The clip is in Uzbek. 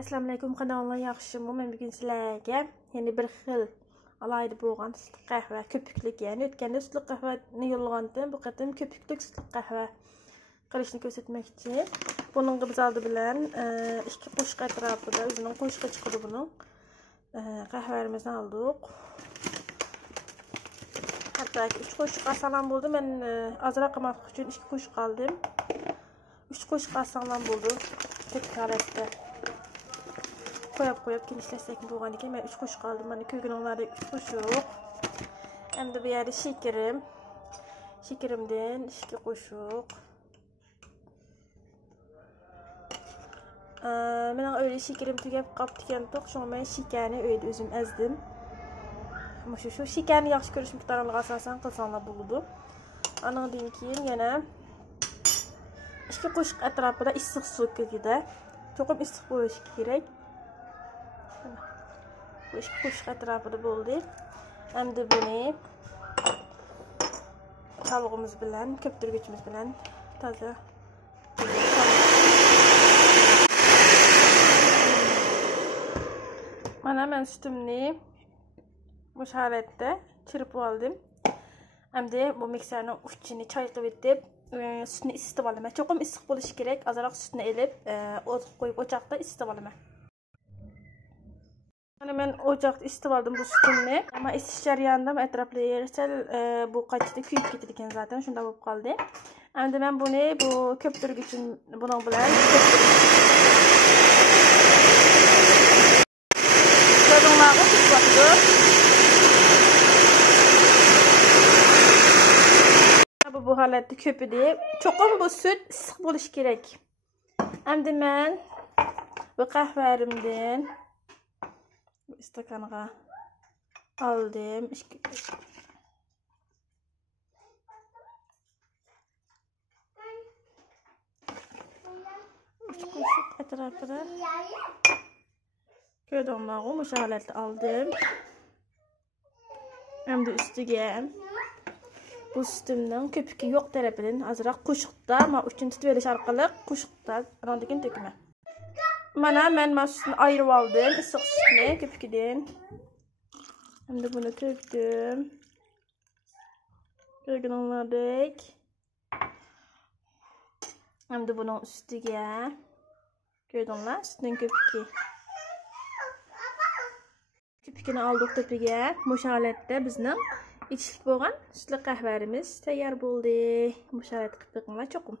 Assalamu alaykum kanalına yaxşımı. Men bugün sizlarga yeni bir xil alayda bo'lgan sütlü qahva, köpüklük yani. Ötkende sütlü qahvani yollagandim. Bu qatim köpüklük sütlü qahva qilishni ko'rsatmoqchi. Bunun biz aldı bilan ikki qo'shiq atrofida o'zining qo'shig'i chiqdi buning. Qahvalarimizni aldık. Hatta 3 qo'shiq alsam bo'ldi. Men azroq qilmoq uchun 2 qo'shiq aldım. 3 qo'shiq alsam bo'ldi. Tek tarafda koyup genişletsek bo'lgan ekan. Men 3 qo'shiq aldım. Mana ko'rganinglarda 3 qo'shiq. Endi bu yerda şekerimden 2 qo'shiq. Mening öyle şekerim tugab qoptikan to'q, shunga men shekarni uyda o'zim azdim. Shu shekarni yaxshi ko'rish miqdoriga asosan qilsanglar bo'ladi. Andan keyin yana 2 qo'shiq atrofida issiq suv ko'kida. Cho'qim issiq bo'lishi kerak. Bu 2 qo'shiq atrofida bo'ldi. Endi buni chalg'imiz bilan, ko'ptirgichimiz bilan toza Mana men sütümni bu holatda chirib oldim. Endi bu mikserning uchini chayqib etib, sütni isitib olaman. Cho'qim issiq bo'lishi kerak. Azroq sütni elib, o't qo'yib o'choqda isitib olaman. Mana men o'choqda isitib oldim bu sütümni. Ama isish jarayonida atroflarga bu qachida kuyib ketdi ekan zaten, shunda bo'lib qoldi. Endi men buni bu ko'ptirgichim buning bilan bu holatda ko'pidi. Cho'qim bu süt issiq bo'lishi kerak. Endi men bu qahvarimdan stakanga aldım. Qo'shiq atrofida ko'rdinglar, bu holatda aldım. Endi ustiga bu sütümden köpüğü yo'q tarafidan azroq qo'shiqda men uchun tutib olish orqali qo'shiqda andan to'kman. Mana men sütni ayirib oldim, issiq sütni köpüğüden. Endi buni to'kdim. Ko'rganinglardek. Endi buning ustiga ko'rdinglar, sütning köpüğü. Köpüğünü aldık tepiga. Bu holatda bizning ichishlik bo'lgan sütlü qahvalarimiz tayyor bo'ldi. Bu holatda qilib qo'yinglar cho'qim.